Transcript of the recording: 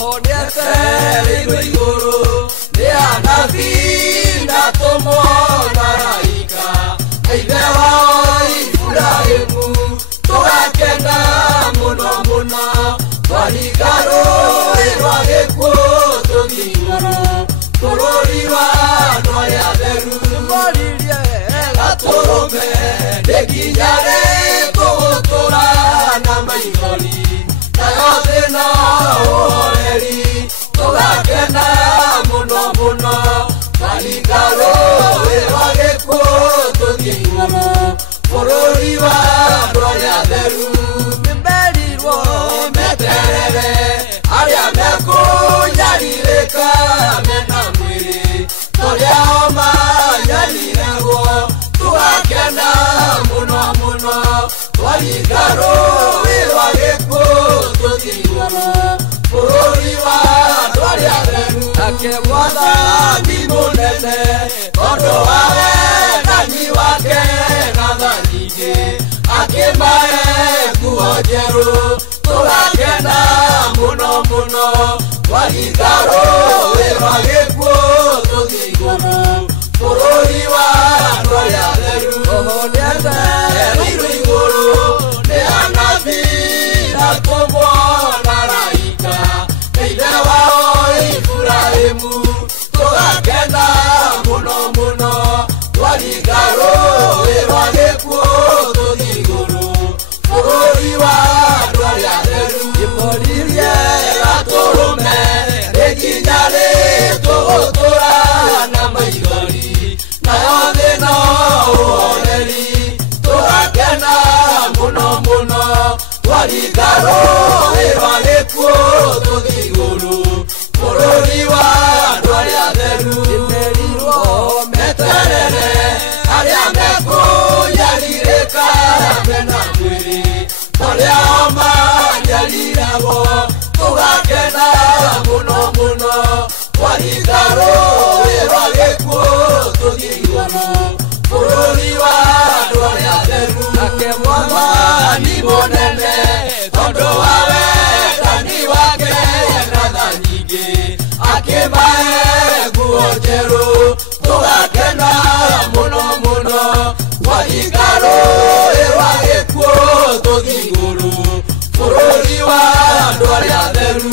ohoniete rĩirwo igũrũ nĩ anabii na tũmona raika na ithe wao Iburahĩmu tũgakena mũno mũno twaringa rũĩ rwa gĩkuũ tũthiĩ igũrũ bũrũri wa andũ arĩa atheru nĩmoririe gatũrũme nĩnginya rĩ tũgũtũra na maithori nayo thĩna ũhoreri tũgakena mũno mũno twaringa rũĩ rwa gĩkuũ tũthiĩ igũrũ bũrũri wa andũ arĩa atheru nĩmerirwo meterere arĩa mekũnyarirĩka mena mwĩrĩ tũrĩa o manyariragwo tũgakena mũno mũno twaringa rũĩ rwa gĩkuũ tũthiĩ igũrũ bũrũri wa andũ arĩa atheru nake Mwathani mũnene tondũ wa wendani wake na tha nyingĩ akĩmahe nguo njerũ tũgakena mũno mũno twaringa rũĩ rwa gĩkuũ tũthiĩ igũrũ bũrũri wa andũ arĩa atheru ohoniete rĩirwo igũrũ nĩ anabii na tũmona raika na ithe wao Iburahĩmu tũgakena mũno mũno twaringa rũĩ rwa gĩkuũ tũthiĩ igũrũ bũrũri wa andũ arĩa atheru nĩmoririe gatũrũme nĩnginya rĩ tũgũtũra na maithori nayo thĩna ũhoreri tũgakena mũno mũno twaringa rũĩ rwa gĩkuũ tũthiĩ igũrũ bũrũri wa andũ arĩa atheru nĩmerirwo meterere arĩa mekũnyarirĩka mena mwĩrĩ tũrĩa o manyariragwo tũgakena mũno mũno twaringa rũĩ rwa gĩkuũ tũthiĩ igũrũ bũrũri wa andũ arĩa atheru nake Mwathani mũnene tondũ wa wendani wake na tha nyingĩ akĩmahe nguo njerũ tũgakena mũno mũno twaringa rũĩ rwa gĩkuũ tũthiĩ igũrũ bũrũri wa andũ arĩa atheru